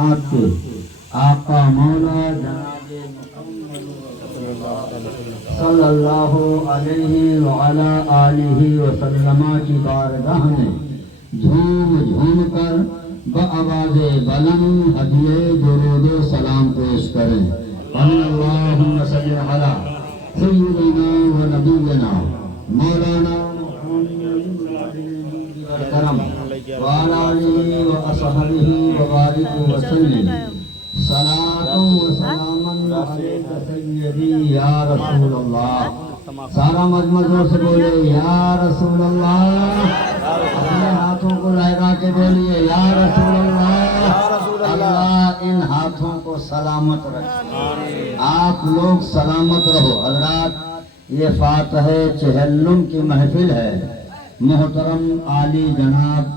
कायनात के आका मौला जनाब सल्लल्लाहु अलैहि व अला आलिहि व सल्लमा की बारगाह में झूम झूम कर बआवाज़े बुलंद हदिये दुरूद सलाम पेश करें। अल्लाहुम्मा सल्ली अला सय्यिदिना व नबिय्यिना मौलाना करम व अला आलिहि व असहाबिहि व बारिक व सल्लिम सलातु व सलामन अलैका सय्यदी या रसूल अल्लाह। सारा मजमा जोर से बोले या रसूल अल्लाह। अपने हाथों को लहरा के बोलिए या रसूल अल्लाह। अल्लाह इन हाथों को सलामत रखे, आप लोग सलामत रहो। हजरात, ये फातह चहल्लुम की महफिल है। मोहतरम आली जनाब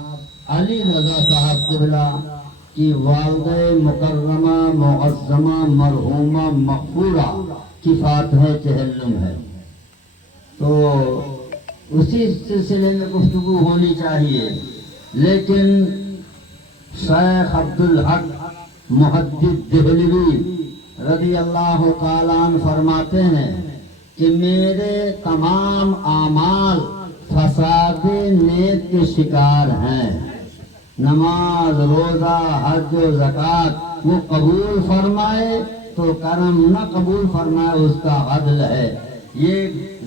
अली रजा साहब क़िबला की वालिदा मुकर्रमा मुअज़्ज़मा मरहूमा मग़फ़ूरा की फातह चहल्लुम है, तो उसी सिलसिले में गुफ्तगू होनी चाहिए। लेकिन शेख अब्दुल हक मुहद्दिस देहलवी रज़ी अल्लाह ताला अन्हु फरमाते हैं कि मेरे तमाम आमाल फसाद नेक के शिकार हैं। नमाज, रोज़ा, हज, ज़कात वो कबूल फरमाए तो करम, न कबूल फरमाए उसका अदल है। ये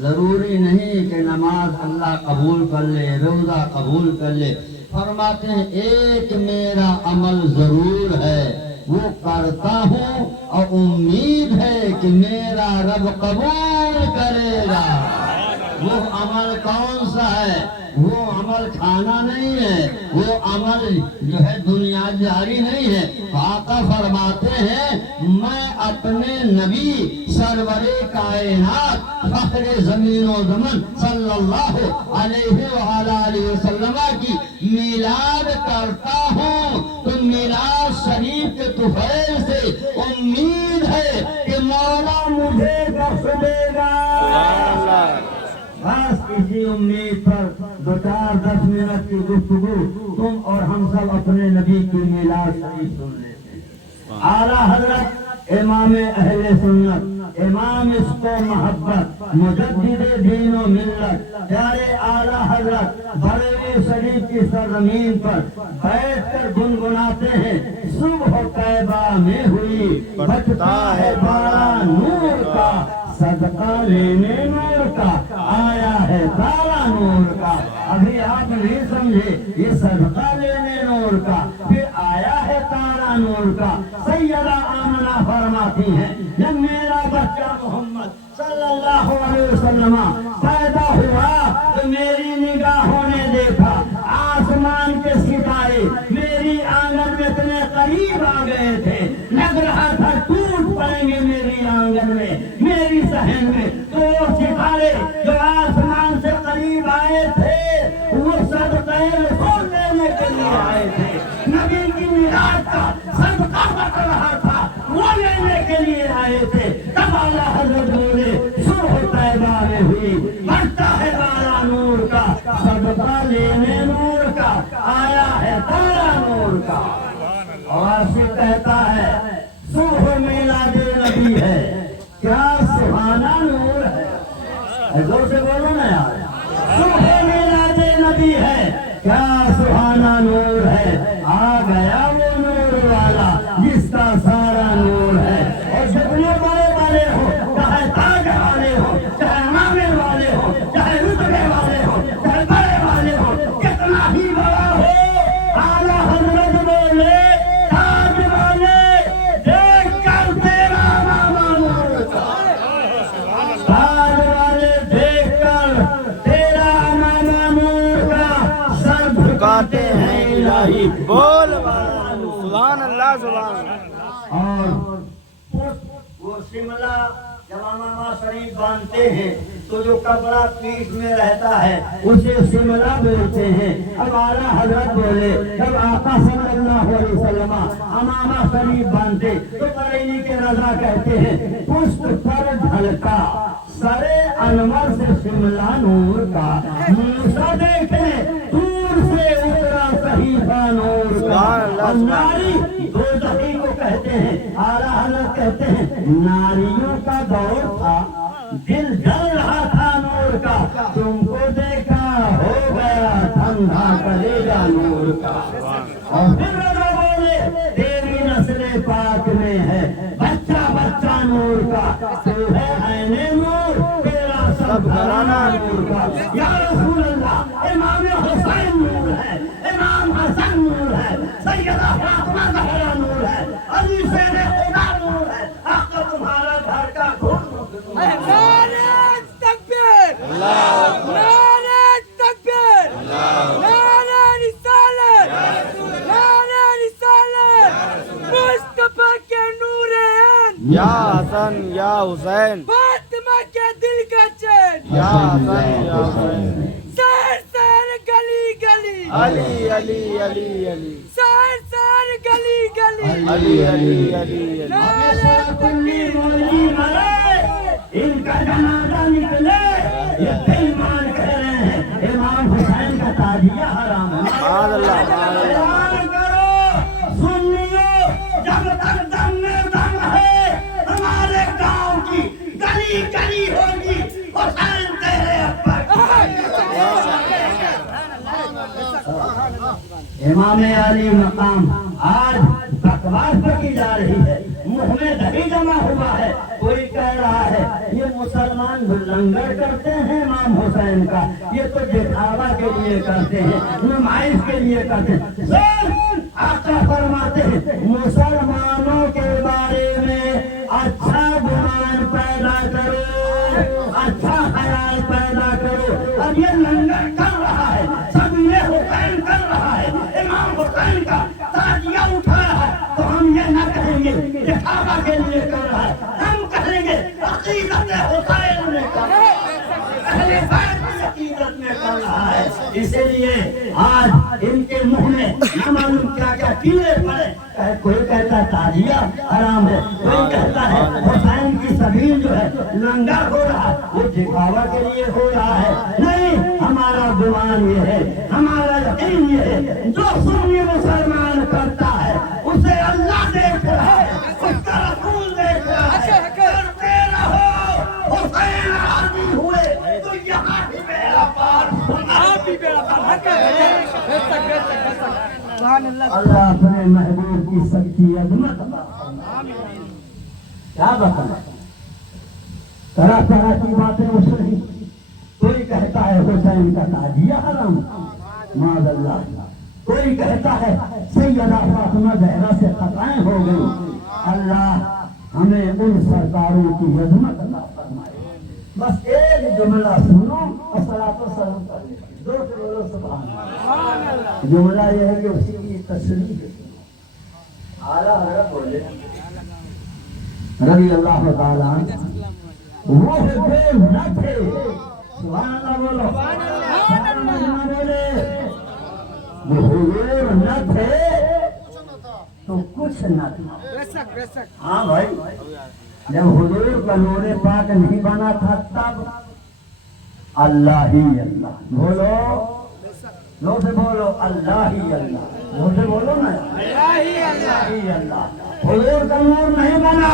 ज़रूरी नहीं कि नमाज अल्लाह कबूल कर ले, रोज़ा कबूल कर ले। फरमाते हैं एक मेरा अमल ज़रूर है, वो करता हूँ और उम्मीद है कि मेरा रब कबूल करेगा। वो अमल कौन सा है? वो अमल खाना नहीं है, वो अमल जो है दुनिया जारी नहीं है। आका फरमाते हैं मैं अपने नबी सरवरे कायनात फख्रे ज़मीन व ज़मन सल्लल्लाहु अलैहि व आलिहि वसल्लम की मिलाद करता हूँ, तो मिलाद शरीफ के तुफैल से उम्मीद है कि मौला मुझे बख्श देगा। बस इसी उम्मीद पर 2-4-10 मिनट की गुफ्तगू तुम और हम सब अपने नबी की मिलाद शरीफ सुन लेते हैं। आला हजरत इमाम अहले सुन्नत, इमाम इश्क़ व मोहब्बत, मुजद्दिद दीन व मिल्लत, प्यारे आला हजरत बरेली शरीफ की सरजमीन पर बैठकर गुनगुनाते हैं सुबह तैबा में हुई बचता है बारा नूर का, सदका लेने नूर का आया है तारा नूर का। अभी आप नहीं समझे, ये सदका लेने नूर का फिर आया है तारा नूर का। सैयदा आमना फरमाती हैं जब मेरा बच्चा मोहम्मद सल्लल्लाहु अलैहि वसल्लम पैदा हुआ तो मेरी निगाहों ने देखा आसमान के सितारे मेरी आंगन में इतने करीब आ गए थे, लग रहा था टूट पड़ेंगे मेरी आंगन में, मेरी सहन में। तो वो सितारे जो आसमान से करीब आए थे वो सदका रसूल लेने के लिए आए थे, नबी की मिलाद का सदका बच रहा था वो लेने के लिए आए थे। तब आला हज़रत बोले सुबह तैबा में हुई बढ़ता है बारा नूर का, सदका लेने नूर का आया है तारा नूर का। और फिर कहता है सुबह मिलाद नबी है, क्या सुहाना नूर है। जोर से बोलो ना यार, सुबह मिलाद नबी है, क्या सुहाना नूर है। आ गया वो नूर वाला जिसका सारा नूर है। और जितने बड़े बड़े हो, चाहे ताज वाले हो, चाहे मामे वाले हो, चाहे रुतबे वाले हो, चाहे बड़े वाले हो, कितना ही बड़ा हो, आला हज़रत बोले ताज वाले देख कर तेरा मामा नूर का, ताज वाले देख कर तेरा मामा नूर का सर झुकाते हैं इलाही। बोल सुभान अल्लाह सुभान अल्लाह। और वो शिमला जब अमामा शरीफ बांधते हैं तो जो कपड़ा पीठ में रहता है उसे शिमला बोलते हैं। अब आला हजरत बोले जब आका सल्लल्लाहु अलैहि वसल्लम अमामा शरीफ बांधते तो बरेली के रजा कहते हैं पुष्प पर ढलका सरे अनवर से शिमला नूर का, मूसा देखे दूर से उतरा सहीफा नूर का। नारी दो کہتے ہیں اعلیٰ حضرت کہتے ہیں ناریوں کا دور تھا دل جل رہا تھا نور کا تم کو دیکھا ہو گیا ٹھنڈا کلیجا نور کا اور پھر رضا بولے تیری نسل پاک میں ہے بچہ بچہ نور کا تو ہے عین نور تیرا سب گھرانہ نور کا یا رسول اللہ امام حسین نور ہے امام حسن نور ہے سیدہ فاطمہ زہرا نور ہے علی شیر خدا نور ہے حق تمہارا گھر کا گھر نعرہ تکبیر نعرہ تکبیر نعرہ رسالت نعرہ رسالت مصطفیٰ کے نور عین یا حسن یا حسین فاطمہ کے دل کا چین یا حسن یا حسین سہر سہر گلی گلی علی علی علی علی سہر سہر گلی گلی علی علی علی علی نعرہ تکبیر ان کا جنازہ نکلے یہ بےایمان کہہ رہے ہیں امام حسین کا تعزیہ حرام ہے سبحان اللہ سبحان اللہ اعلان کرو سنیو جب تک دم میں دم ہے ہمارے گاؤں کی گلی گلی ہوگی حسین تیرے ابا امام علی مقام آج بکواس پر کی جا رہی ہے منہ میں دہی جمع ہوا ہے کوئی کہہ رہا ہے یہ مسلمان لنگر کرتے ہیں امام حسین کا یہ تو دکھاوا کے لیے کرتے ہیں نمائش کے لیے کرتے ہیں آقا فرماتے ہیں مسلمانوں کے بارے میں اچھا گمان پیدا کرو اچھا خیال پیدا کرو اب یہ لنگر کر رہا ہے سب یہ حسین کر رہا ہے امام حسین کا تعزیہ اٹھا رہا ہے تو ہم یہ نہ کہیں گے دکھاوا کے لیے کر رہا ہے ہم کہیں گے عقیدت حسین نے کر رہا ہے اہل بیت کی عقیدت میں کر رہا ہے اسی لیے آج ان کے منہ میں نہ معلوم کیا کیا کیڑے پڑے کوئی کہتا ہے تعزیہ حرام ہے کوئی کہتا ہے حسین کی سبیل جو ہے لنگر ہو رہا ہے وہ دکھاوا کے لیے ہو رہا ہے نہیں ہمارا گمان یہ ہے ہمارا یقین یہ ہے جو سنی مسلمان کرتا ہے اسے اللہ دیکھ رہا ہے اس کا رسول دیکھ رہا ہے کرتے رہو حسین عربی ہوئے تو یہاں بھی میرا پار آپ بھی میرا پار حق ہے سبحان اللہ اللہ اپنے محبوب کی سچی عظمت عطا فرمائے کیا بتائیں طرح طرح کی باتیں اس رہی کوئی کہتا ہے حسین کا تعزیہ حرام معاذ اللہ کوئی کہتا ہے سیدہ فاطمہ زہرا سے خطائیں ہو گئی اللہ ہمیں ان سرکاروں کی عظمت عطا فرمائے بس ایک جملہ سنو اور صلاۃ و سلام کر لیں دو بولو سبحان اللہ جملہ یہ ہے کہ اسی کی تصریح اعلیٰ حضرت بولے رضی اللہ تعالیٰ وہ بے نہ تھے سبحان اللہ بولو سبحان اللہ بولے وہ حضور نہ تھے تو کچھ نہ تھا ہاں بھائی جب حضور کا نور پاک نہیں بنا تھا تب اللہ ہی اللہ بولو لو سے بولو اللہ ہی اللہ لو سے بولو نا اللہ ہی اللہ حضور کا نور نہیں بنا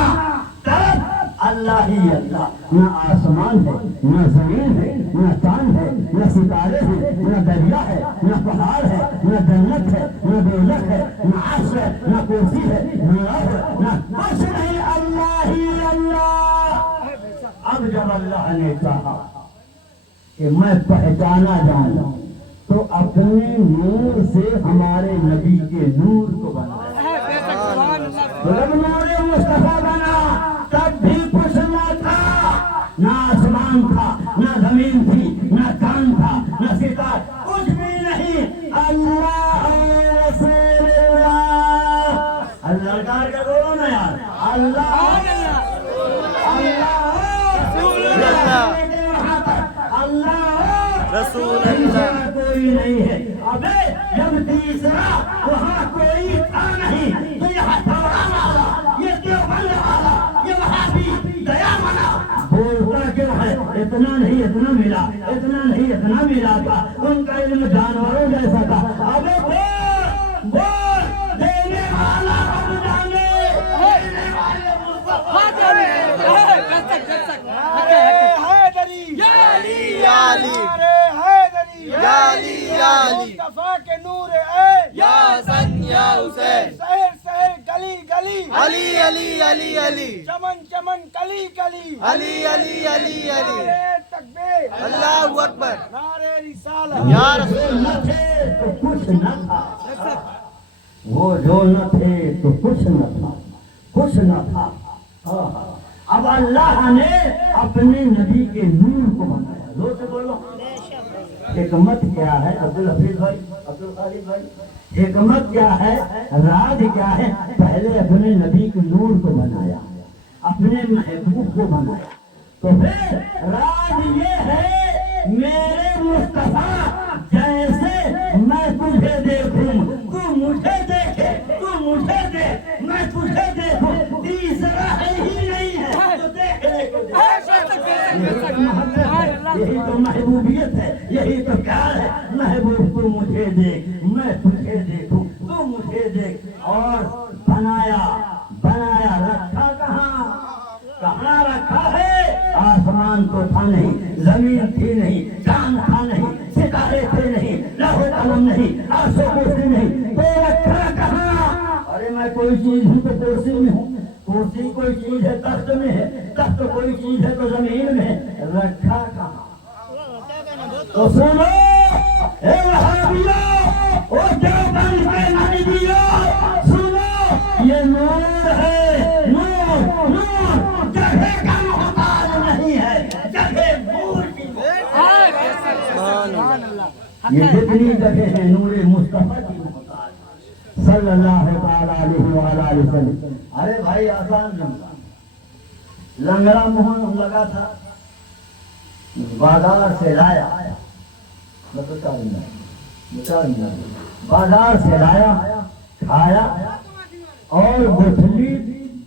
تب اللہ ہی اللہ نہ آسمان ہے نہ زمین ہے نہ چاند ہے نہ ستارے ہیں نہ دریا ہے نہ پہاڑ ہے نہ جنت ہے نہ دوزخ ہے نہ عرش ہے نہ کرسی ہے نہ رب ہے نہ کچھ نہیں اللہ ہی اللہ اب جب اللہ نے کہا کہ میں پہچانا جاؤں تو اپنے نور سے ہمارے نبی کے نور کو بنایا جب نور مصطفیٰ بنا تب بھی کچھ نہ تھا نہ آسمان تھا نہ زمین تھی نہ چاند تھا نہ ستارہ کچھ بھی نہیں اللہ رسول اللہ کر کے بولو نا یار اللہ رسول اللہ کوئی نہیں ہے ابے جب تیسرا وہاں کوئی تھا نہیں تو یہاں چورا والا یہ دیوبند والا یہ وہابی دیا منا بولتا کیوں ہے اتنا نہیں اتنا ملا اتنا نہیں اتنا ملا تھا ان کا علم جانوروں جیسا تھا ابے بول دینے والا رب جانے یا علی مصطفیٰ کے نور ہے یا حسن یا حسین شہر شہر گلی گلی علی علی علی علی چمن چمن کلی کلی علی علی علی علی نعرہ تکبیر اللہ اکبر نعرہ رسالت یا وہ رسول نہ تھے تو کچھ نہ تھا، وہ جو نہ تھے تو کچھ نہ تھا، کچھ نہ تھا۔ اب اللہ نے اپنے نبی کے نور کو بنایا۔ زور سے بولو، حکمت کیا ہے عبدالحفیظ بھائی، عبدالخالق بھائی؟ حکمت کیا ہے، راز کیا ہے؟ پہلے اپنے نبی کے نور کو بنایا، اپنے محبوب کو بنایا، تو پھر راز یہ ہے میرے مصطفیٰ جیسے میں تجھے دیکھوں تو مجھے دیکھے، تو مجھے دیکھ میں تجھے دیکھوں، تیسرا ہے ہی نہیں ہے تو دیکھنے کو یہی تو محبوبیت ہے، یہی تو پیار ہے۔ محبوب تو مجھے دیکھ میں تجھے دیکھوں تو مجھے دیکھ، اور بنایا بنایا رکھا کہاں رکھا ہے؟ آسمان تو تھا نہیں، زمین تھی نہیں، چاند تھا نہیں، ستارے تھے نہیں، لوح و قلم نہیں، عرش و کرسی نہیں، تو رکھا کہاں؟ ارے میں کوئی چیز ہوں تو کرسی میں ہوں، کرسی کوئی چیز ہے تخت میں ہے، تخت کوئی چیز ہے تو زمین میں ہے، رکھا کہاں؟ تو سنو اے وہابیوں، او دیوبند کے نبیوں، سنو یہ نور ہے، نور نور جگہ کا محتاج نہیں ہے، جگہ نور کی یہ جتنی جگہ ہے نور مصطفیٰ کی محتاج صلی اللہ تعالیٰ علیہ وآلہ وسلم۔ ارے بھائی آسان جملہ، لنگڑا مہن لگا تھا، بازار سے لایا، بازار سے لایا، کھایا اور گٹھلی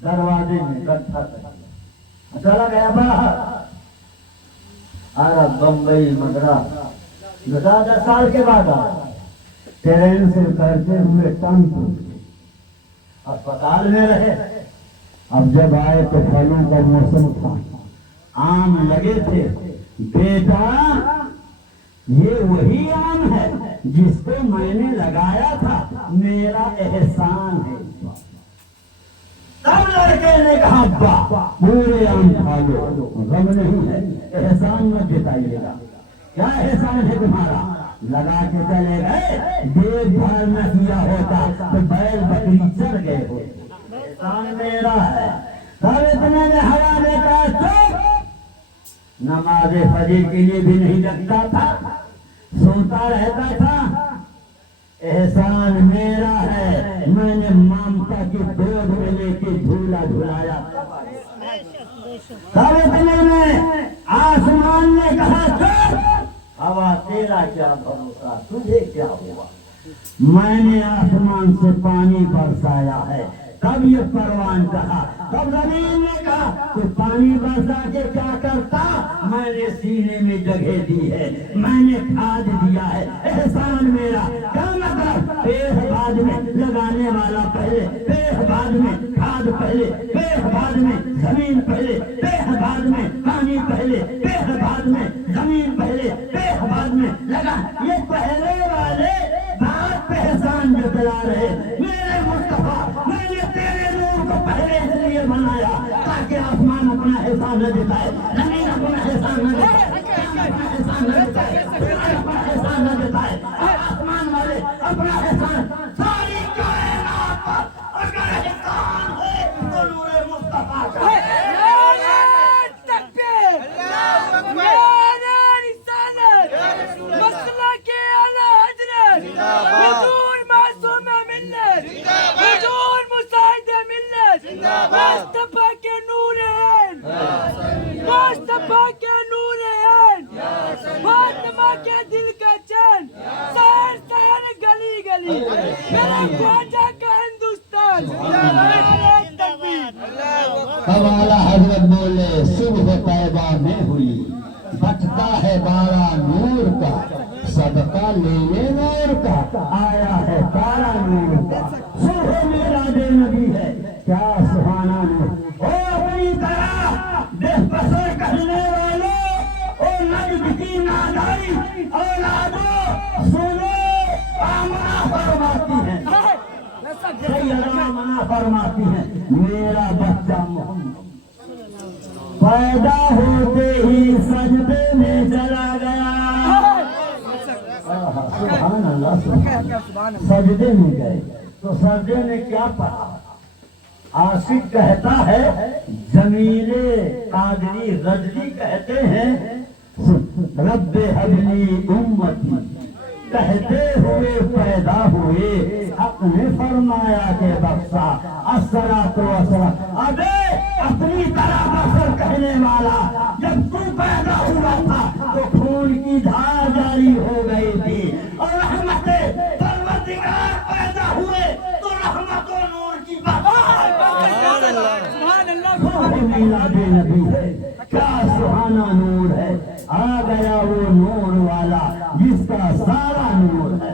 دروازے میں رکھا تھا، چلا گیا باہر، عرب بمبئی مدراس، 10 سال کے بعد آیا، ٹرین سے کرتے ہوئے اسپتال میں رہے۔ اب جب آئے تو پھلوں کا موسم تھا، آم لگے تھے، بیٹا یہ وہی آم ہے جس کو میں نے لگایا تھا، میرا احسان ہے۔ تب لڑکے نے کہا ابا پورے آم کھا لو، غم نہیں ہے، احسان مت جتائیے گا۔ کیا احسان ہے تمہارا؟ لگا کے چلے گئے، دیکھ بھال نہ کیا ہوتا تو بیل بکری چڑھ گئے ہوتے، احسان میرا ہے۔ تب اتنے میں ہوا دیتا چپ، نماز فجر کے لیے بھی نہیں جگتا تھا، سوتا رہتا تھا، احسان میرا ہے، میں نے مامتا کی گود میں لے کے جھولا جھلایا۔ تب اتنے میں آسمان نے کہا چپ، ہوا تیرا کیا بھروسہ، تجھے کیا ہوا؟ میں نے آسمان سے پانی برسایا ہے۔ تب یہ پروان کہا، تب زمین نے کہا تو پانی برسا کے کیا کرتا؟ میں نے سینے میں جگہ دی ہے، میں نے کھاد دیا ہے، احسان میرا۔ کیا مطلب؟ پیڑ بعد میں لگانے والا پہلے، پیڑ بعد میں کھاد پہلے، پیڑ بعد میں زمین پہلے، پیڑ بعد میں پانی پہلے، پیڑ بعد میں زمین پہلے، پیڑ بعد میں لگا۔ یہ پہلے والے بات پہ احسان جتلا رہے۔ میرے مصطفیٰ میں نے تیرے نور کو پہلے اس لیے بنایا تاکہ آسمان اپنا احسان نہ جتائے، زمین اپنا احسان نہ جتائے، اپنا احسان نہ جتائے، اپنا احسان نہ جتائے، آسمان والے اپنا احسان ساری کائنات پر اگر احسان ہے تو نور مصطفیٰ کا ہے۔ مصطفیٰ کے نور عین، مصطفیٰ کے نور عین، فاطمہ کے دل کا چین، شہر شہر گلی گلی، میرے خواجہ کا ہندوستان، نعرہ تکبیر۔ اب اعلیٰ حضرت بولے صبح طیبہ میں ہوئی، بٹتا ہے بارہ نور کا، صدقہ لینے نور کا، آیا ہے تارا نور کا، صبح میراد نبی ہے کیا سبحانہ نور۔ او اپنی طرح بے بسر کہنے والوں، او نجد کی نادائی اولادوں، سنو फरमाती हैं मेरा बच्चा मोहम्मद पैदा होते ही सजदे में चला गया। सुभान अल्लाह, सजदे में गए तो सजदे में क्या पढ़ा? आशिक कहता है, जमीले कादरी रजली कहते हैं रब्बे हबली उम्मती, कहते हुए पैदा हुए हक ने फरमाया के बख्शा अस्सलातु वस्सलाम। अबे अपनी तरह बसर कहने वाला, जब तू पैदा हुआ था तो खून की धार जारी हो गई थी और रहमते परवरदिगार पैदा हुए तो रहमत और नूर की बात। मिलादे नबी है, क्या सुहाना नूर है, आ गया वो नूर वाला जिसका सारा नूर है।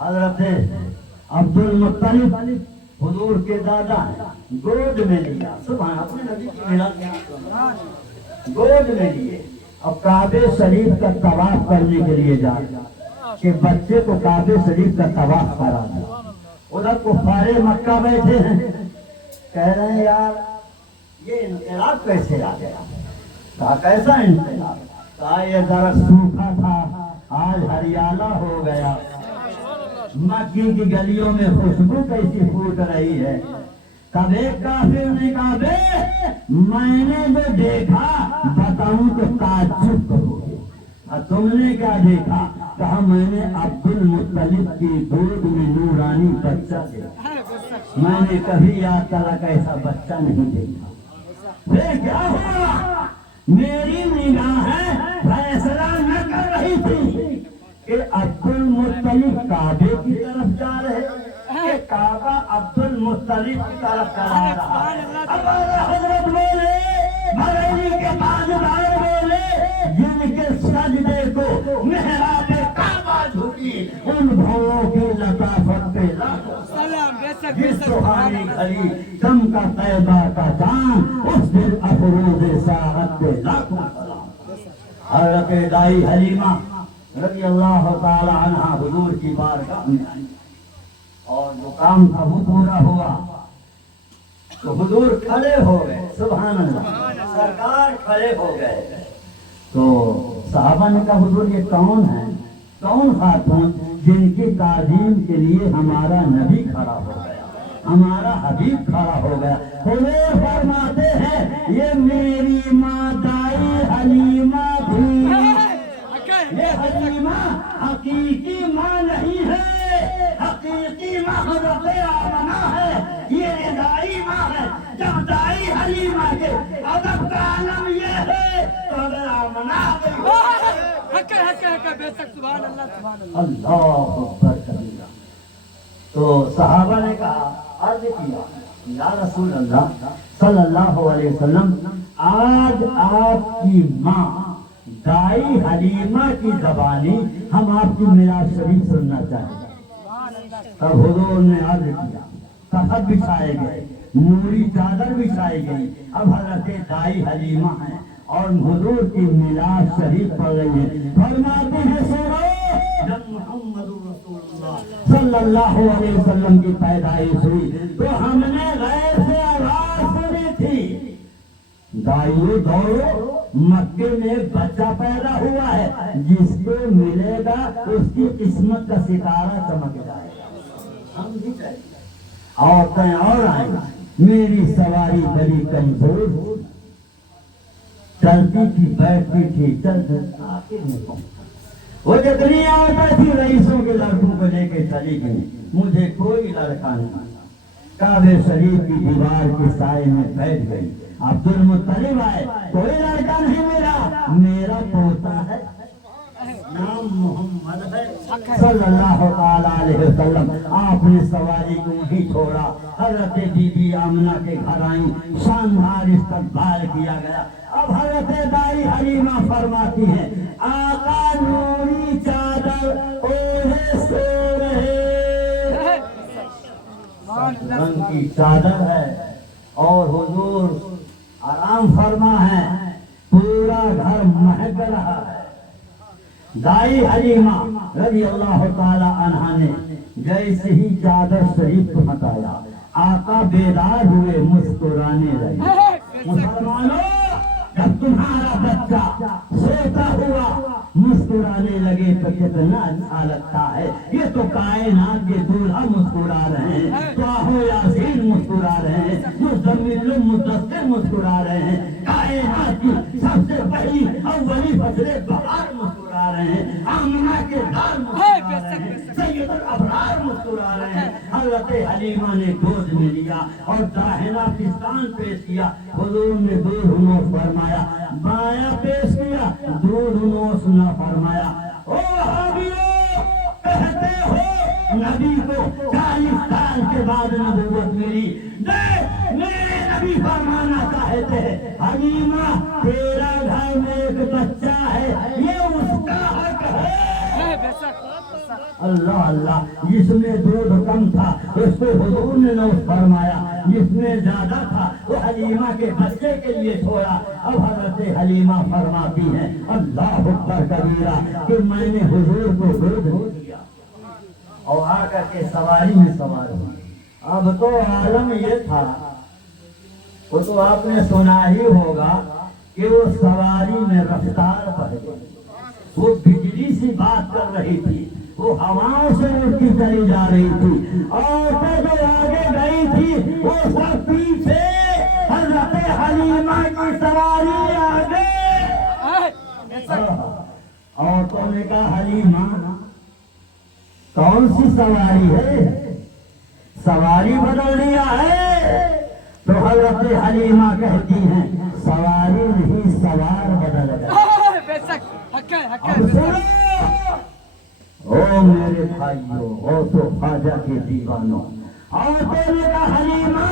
हजरत अब्दुल मुत्तलिब हुजूर के दादा हैं, गोद में लिया, सुभान अपने नबी की मिलाद गोद में लिए। अब काबे शरीफ का तवाफ करने के लिए जा कि बच्चे को काबे शरीफ का तवाफ करा दो। उधर कुफारे मक्का बैठे हैं, कह रहे हैं यार ये इंकलाब कैसे आ गया? कहा कैसा इंकलाब? कहा ये जरा सूखा था आज हरियाला हो गया। मक्की की गलियों में खुशबू कैसी फूट रही है। तब एक काफिर ने कहा बे मैंने जो देखा बताऊं तो ताज्जुब करोगे। तुमने क्या देखा? कहा मैंने अब्दुल मुत्तलिब की गोद में नूरानी बच्चा देखा। मैंने कभी आज तक ऐसा बच्चा नहीं देखा। फिर क्या हुआ? मेरी निगाहें फैसला न कर रही थी कि अब्दुल मुत्तलिब काबे की तरफ जा रहे कि काबा अब्दुल मुत्तलिब की तरफ चला रहा है। अब हजरत बोले, बरेली के ताजदार बोले, जिनके सजदे को मेहराब काबा झुकी उन भवों की लताफत पे जिस सुहानी घड़ी चमका तैबा का चांद उस दिन अफरोज़े साअत पे लाखों सलाम। हज़रत दाई हलीमा रज़ी अल्लाह ताला अन्हा हुजूर की बारगाह में आई और जो काम था वो पूरा हुआ तो हुजूर खड़े हो गए। सुभान अल्लाह, सरकार खड़े हो गए। तो साहबा ने कहा हुजूर ये कौन है? कौन खातून जिनकी ताजीम के लिए हमारा नबी खड़ा हो गया, हमारा हबीब खड़ा हो गया? हुजूर फरमाते हैं ये मेरी माँ दाई हलीमा थी। ये हलीमा हकीकी माँ नहीं है, हकीकी माँ हज़रत आमना है, ये दाई माँ है। जब दाई हलीमा के अदब का आलम ये है तो अगर आमना अल्लाह अकबर कबीरा। तो सहाबा ने कहा, अर्ज किया या रसूल अल्लाह सल्लल्लाहु अलैहि वसल्लम, आज आपकी माँ दाई हलीमा की ज़बानी हम आपकी मिलाद शरीफ सुनना चाहेंगे। तब हुजूर ने अर्ज किया, तखत बिछाए गए, नूरी चादर बिछाई गई। अब हजरत दाई हलीमा है और हुजूर की मिलाद शरीफ पढ़ रही है। फरमाते हैं सुनो, जब मुहम्मदुर रसूलुल्लाह सल्लल्लाहु अलैहि वसल्लम की पैदाइश हुई तो हमने गैर से आवाज सुनी थी, दाइयों दौड़ो, मक्के में एक बच्चा पैदा हुआ है, जिसको मिलेगा उसकी किस्मत का सितारा चमक जाएगा। हम भी चाहिए औरतें और आएंगी। मेरी सवारी बड़ी कमजोर, चलती थी बैठती थी, चलते आखिर में पहुंचा। वो जितनी औरतें थी रईसों के लड़कों को लेके चली गई, मुझे कोई लड़का नहीं मिला। काबे शरीफ की दीवार के साए में बैठ गई। अब्दुल मुत्तलिब आए, कोई लड़का नहीं मिला। मेरा पोता है, नाम मोहम्मद है सल्लल्लाहु अलैहि वसल्लम। आपने सवारी को वहीं छोड़ा, हजरत बीबी आमना के घर आई, शानदार इस्तकबाल किया गया। अब हजरत दाई हलीमा फरमाती है, आका नूरी चादर ओढ़े सो रहे, रंग की चादर है और हुजूर आराम फरमा है, पूरा घर महक रहा है। दाई हलीमा रज़ी अल्लाह ताला अन्हा ने जैसे ही चादर शरीफ को हटाया, आका बेदार हुए, मुस्कुराने लगे। मुसलमानों, जब तुम्हारा बच्चा सोता हुआ मुस्कुराने लगे तो कितना अच्छा लगता है। ये तो कायनात के दूल्हा मुस्कुरा रहे हैं, तो यासीन मुस्कुरा रहे हैं, मुज़म्मिल मुद्दस्सिर मुस्कुरा रहे हैं, कायनात की सबसे पहली अव्वली फजरे बहार मुस्कुरा रहे हैं, आमिना के दार मुस्कुरा रहे हैं, सैयदुल अबरार मुस्कुरा रहे हैं। हज़रत हलीमा ने गोद में लिया और दाहिना पिस्तान पेश किया, हुजूर ने दूध नोश फरमाया, बायां पेश किया, दूध नोश न फरमाया। ओ वहाबियों, कहते हो नबी को 40 साल के बाद नबूवत मिली। मेरे नबी फरमाना चाहते हैं, हलीमा तेरा घर में एक बच्चा है, ये उसका हक है। अल्लाह अल्लाह, जिसमें दूध कम था उसको हुजूर ने नौश फरमाया, जिसमें ज्यादा था वो हलीमा के बच्चे के लिए छोड़ा। अब हज़रत हलीमा फरमाती हैं, अल्लाह अकबर कबीरा, कि मैंने हुजूर को दूध दिया और आकर के सवारी में सवार हुआ। अब तो आलम ये था, वो तो आपने सुना ही होगा कि वो सवारी में रफ्तार बढ़ गई, वो बिजली सी बात कर रही थी, वो हवाओं से उड़ती चली जा रही थी, और जो आगे गई थी वो सब पीछे, हज़रत हलीमा की सवारी आगे। और तो ने कहा, हलीमा कौन सी सवारी है, सवारी बदल दिया है। तो हज़रत हलीमा कहती हैं, सवारी नहीं सवार बदल गया। ओ मेरे भाइयों, ओ तो ख्वाजा के दीवानों, और तो ने कहा, हलीमा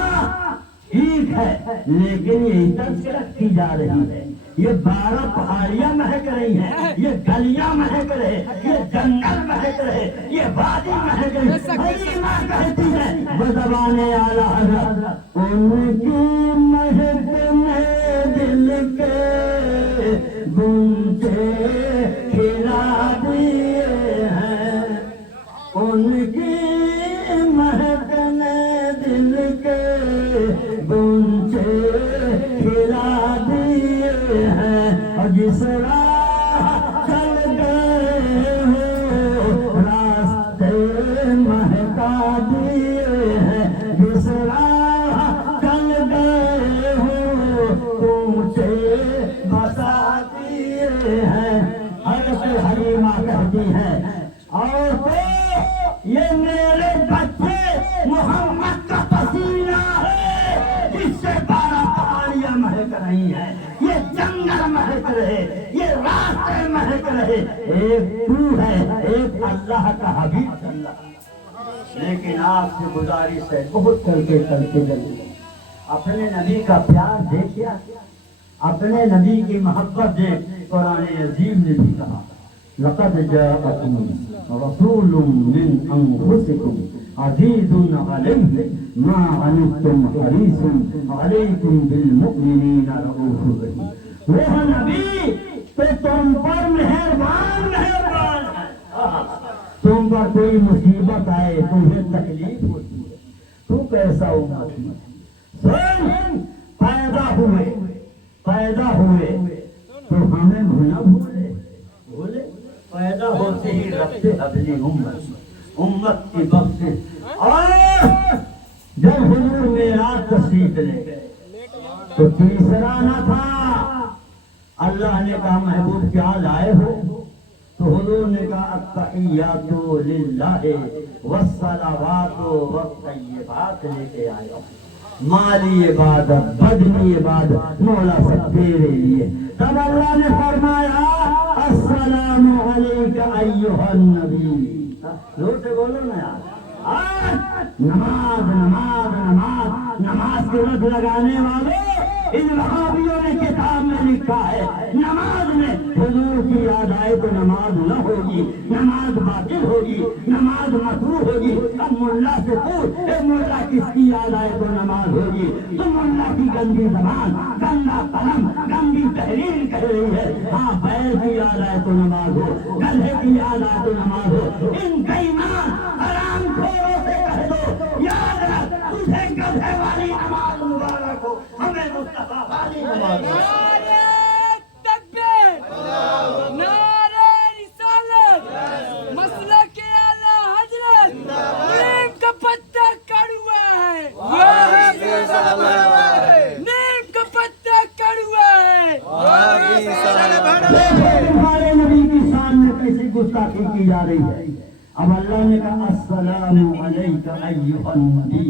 ठीक है, लेकिन ये इधर से रखी जा रही है, ये 12 पहाड़ियां महक रही हैं, ये गलियां महक रहे, ये जंगल महक रहे, ये वादी महक रही। हलीमा कहती है बज़बाने आला हज़रत, उनकी महक में दिल के गुंजे खिला दिए हैं, उनकी महक ने दिल के गुंजे खिला दिए हैं। और जिस राह चल गए हो रास्ते महका दिए हैं, जिस राह चल गए हो ऊंचे बसा दिए हैं। हज़रत हलीमा कहती है, और तो ये मेरे बच्चे मोहम्मद का पसीना है, जिससे 12 पहाड़ियां महक रही हैं, ये जंगल महक रहे, ये रास्ते महक रहे। एक तू है, एक अल्लाह का हबीब सल्लल्लाहु। लेकिन आपसे गुजारिश है, बहुत चलते जल्दी अपने नबी का प्यार देखिए, अपने नबी की मोहब्बत देख। कुरान अजीम ने भी कहा, लक़द जाअकुम रसूलुम मिन अनफुसिकुम अज़ीज़ुन अलैहि मा अनित्तुम हरीसुन अलैकुम बिल मुमिनीना रऊफ़ुर रहीम। वो नबी तो तुम पर मेहरबान है, तुम पर कोई मुसीबत आए, तुम्हें तकलीफ होती है, तू कैसा उम्मत है। सुन, पैदा हुए तो हमें भूला भूले, पैदा होते ही रब्बे हबली उम्मत की बख्शिश। और जब हुजूर मेराज तशरीफ ले गए तो तीसरा न था। अल्लाह ने कहा, महबूब क्या लाए हो? तो हुजूर ने कहा, अत्तहियातु लिल्लाहि वस्सलावातु वत्तय्यिबात लेके आया। माली इबादत, बदनी इबादत मौला सब तेरे लिए। तब अल्लाह ने फरमाया, अस्सलामु अलैका अय्युहन नबी। जोर से बोलो ना यार। आज नमाज के रट लगाने वाले इन वहाबियों ने किताब में लिखा है, नमाज में हुजूर की याद आए तो नमाज न होगी, नमाज बातिल होगी, नमाज मकरूह होगी। अब मुल्ला से पूछ, मुल्ला किसकी याद आए तो नमाज होगी? तो मुल्ला की गंदी जबान, गंदा कलम, गंदी तहरीर कह रही है। हाँ, बैल की याद आए तो नमाज हो, गधे की याद आए तो नमाज हो। इन बेईमान हरामखोरों से कह दो, याद रख तुझे روزے والی نماز مبارک ہو، ہمیں مصطفیٰ والی نماز ہو۔ نعرہ تکبیر، نعرہ رسالت، مسلک اعلیٰ حضرت، نیم کا پتہ کڑوا ہے، نیم کا پتہ کڑوا ہے۔ دیکھو تمہارے نبی کی شان میں کیسی گستاخی کی جا رہی ہے۔ اب اللہ نے کہا السلام علیک ایھا النبی،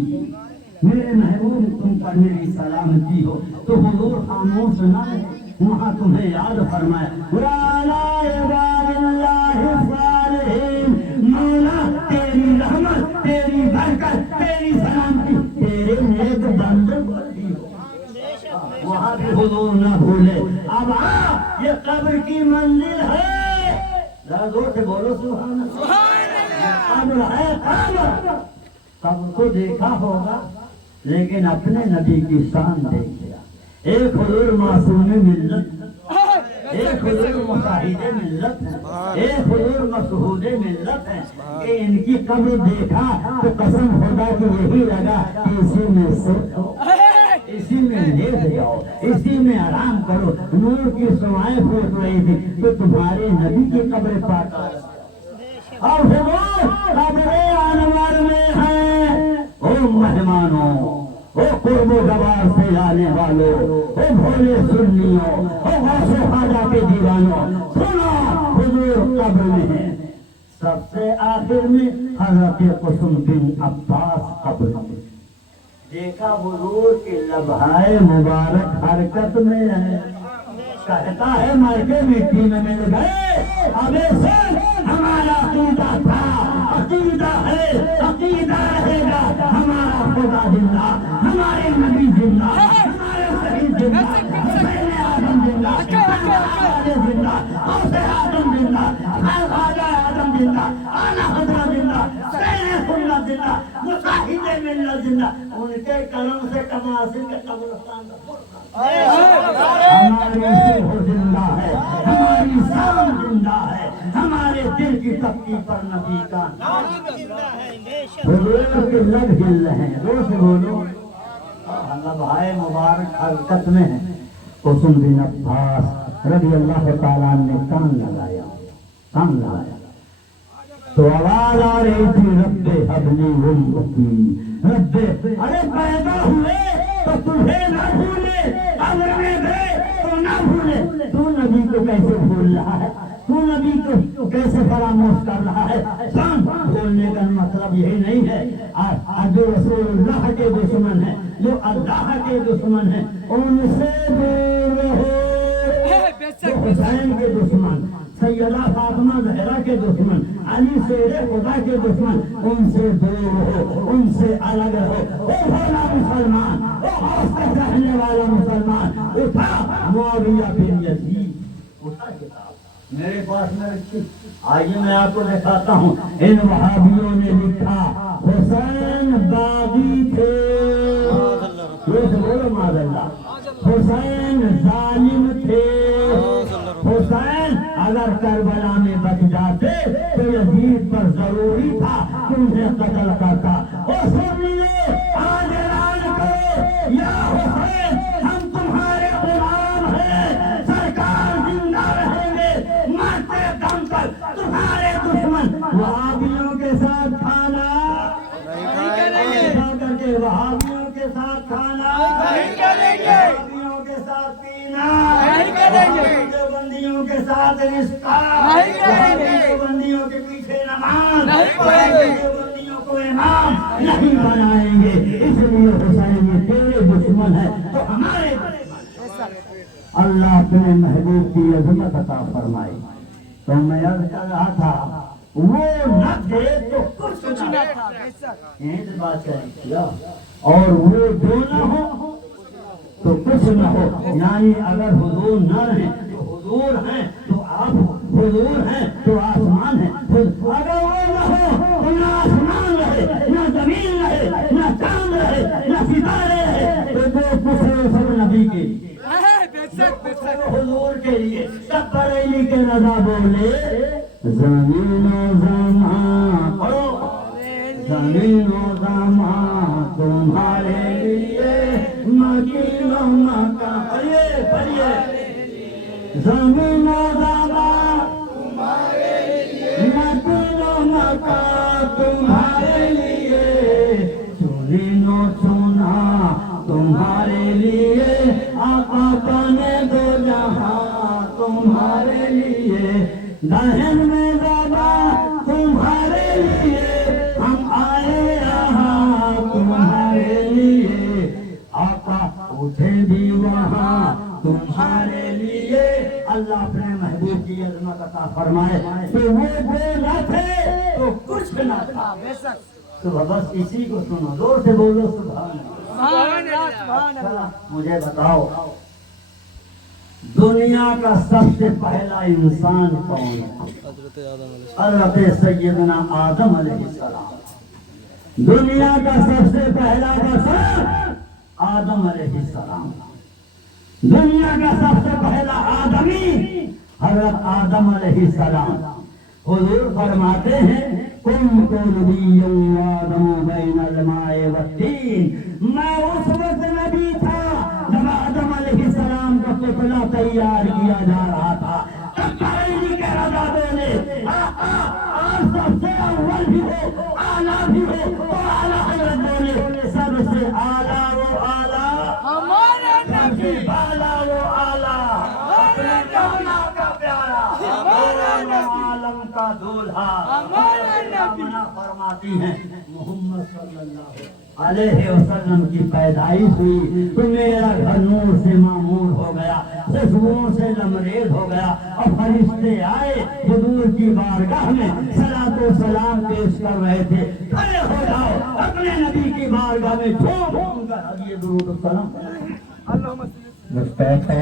میرے محبوب تم پر میری سلامتی ہو، تو حضور خاموش نہ رہے، وہاں تمہیں یاد فرمایا وَعَلَىٰ عِبَادِ اللَّهِ الصَّالِحِينَ، مولا تیری رحمت، تیری برکت، تیری سلامتی تیرے نیک بندوں پر بھی ہو، وہاں بھی حضور نہ بھولے۔ اب یہ قبر کی منزل ہے، ذرا زور سے بولو سبحان اللہ۔ قبر ہے قبر، سب کو دیکھا ہوگا لیکن اپنے نبی کی شان دیکھا۔ ایک حضور معصوم ملت، ایک حضور مشاہد ملت ہے، ایک حضور مشہود ملت ہے کہ ان کی قبر دیکھا تو قسم خدا کہ یہی لگا کہ اسی میں سو جاؤ، اسی میں لیٹ جاؤ، اسی میں آرام کرو۔ نور کی سوائیں پھوٹ رہی تھی تو تمہارے نبی کی قبر پاک اور حضور قبر انور میں ہیں۔ او مہمانوں، او قرب و گوار سے آنے والوں، او بھولے سنیوں، او غوث و خواجہ کے دیوانوں، سنو حضور قبر میں ہیں۔ سب سے آخر میں حضرت قسم بن عباس قبر میں، دیکھا حضور کے لبھائے مبارک حرکت میں ہے، کہتا ہے مر کے مٹی میں مل گئے، اب سے ہمارا عقیدہ تھا، عقیدہ ہے، عقیدہ رہے گا، ہمارا خدا زندہ، ہمارے نبی زندہ، ہمارے شہید زندہ، حسین اعظم زندہ، حسین زندہ، غوث اعظم زندہ، خواجہ اعظم زندہ، اعلیٰ حضرت زندہ، شیر سنت زندہ، مجاہد ملت زندہ، ان کے قلم سے کماسن کے قبرستان ہماری روح زندہ ہے، ہماری شان زندہ ہے، ہمارے دل کی تپتی پر نبی کا حضور کے لب ہل رہے ہیں، روح سے بولو۔ لبھائے مبارک حرکت میں ہے۔ قسم بن عباس رضی اللہ تعالیٰ نے کان لگایا، کان لگایا تو آواز آ رہی تھی رب حبلی امتی، رب ارے پیدا ہوئے تو تجھے نہ بھولے، قبر میں گئے تو نہ بھولے۔ تو نبی کو کیسے بھول رہا ہے، تو نبی کو کیسے فراموش کر رہا ہے؟ شان بھولنے کا مطلب یہی نہیں ہے۔ جو رسول اللہ کے دشمن ہیں، جو اللہ کے دشمن ہیں، ان سے دور رہو۔ حسین کے دشمن، سیدہ فاطمہ زہرا کے دشمن، علی شیر خدا کے دشمن، ان سے دور رہو، ان سے الگ رہو۔ او بھولا مسلمان، او غوث کے رہنے والا مسلمان، اٹھا معاویہ بن یزید، اٹھا کتاب میرے پاس میں رکھی، آئیے میں آپ کو دکھاتا ہوں۔ ان وہابیوں نے لکھا حسین باغی تھے، بولو معاذ اللہ، حسین ظالم تھے، حسین اگر کربلا میں بچ جاتے تو یزید پر ضروری تھا کہ انہیں قتل کرتا۔ اور سنیے، آج اعلان کرو یا حسین ہم تمہارے غلام ہیں، سرکار زندہ رہیں گے، مرتے دم تک تمہارے دشمن وہابیوں کے ساتھ کھانا کر کے، وہابیوں کے ساتھ کھانا نہیں کریں گے، وہابیوں کے ساتھ پینا نہیں کریں گے، دیوبندیوں کے ساتھ رشتہ نہیں کریں گے، دیوبندیوں کے پیچھے نماز نہیں پڑھیں گے، دیوبندیوں کو امام نہیں بنائیں گے۔ اس لیے حسین یہ تیرے دشمن ہے تو ہمارے اللہ اپنے محبوب کی عظمت عطا فرمائی۔ تو میں عرض کر رہا تھا وہ نہ تھے تو کچھ نہ تھا، یہی تو بات ہے، اور وہ جو نہ ہو تو کچھ نہ ہو، یعنی اگر حضور نہ رہے تو حضور ہیں تو آپ، حضور ہیں تو آسمان ہے، اگر وہ نہ ہو تو نہ آسمان رہے، نہ زمین رہے، نہ چاند رہے، نہ ستارے رہے، تو وہ کچھ سب نبی کے لیے، حضور کے لیے۔ سب بریلی کے رضا بولے زمین و زمان، زمین و زمان तुम्हारे लिए मकीनो मका पढ़िए जमीनो ज़ामा मकीनो मका तुम्हारे लिए चुनीनो चुना तुम्हारे लिए आका बने दो जहां तुम्हारे लिए दहन में ज़्यादा तुम्हारे लिए हम आए यहाँ तुम्हारे लिए आका उठे भी वहाँ तुम्हारे लिए अल्लाह अपने महबूब की अज़मत अता फरमाए तो वो न थे तो कुछ न था तो बस इसी को सुनो जोर से बोलो सुभान अल्लाह। मुझे बताओ दुनिया का सबसे पहला इंसान कौन है? हज़रत सैयदना आदम अलैहिस्सलाम। दुनिया का सबसे पहला बशर आदम अलैहिस्सलाम। दुनिया का सबसे पहला आदमी हज़रत आदम अलैहिस्सलाम। हुजूर फरमाते हैं कुन्तु नबिय्युन आदमु बैनल माए वत्तीन। मैं उस वक्त नबी था जब आदम अलैहिस्सलाम का पुतला तैयार किया जा रहा था। तब करीबी के आजादों ने आज सबसे अव्वल भी हो आला भी हो तो आला हज़रत बोले सबसे आला वो आला हमारा सबसे बाला वो आला अपने मौला का प्यारा आलम का दूल्हा आमना फरमाती हैं मोहम्मद सल्लल्लाहु अलैहि वसल्लम की पैदाइश हुई तो मेरा घर नूर से मामूर हो गया, खुशबुओं से लमरेज हो गया और फरिश्ते आए हुजूर की बारगाह में सलातो सलाम पेश कर रहे थे। खड़े हो जाओ अपने नबी की बारगाह में झूम कर अब ये दुरूद सलाम अल्लाहुम्मा मुस्तफा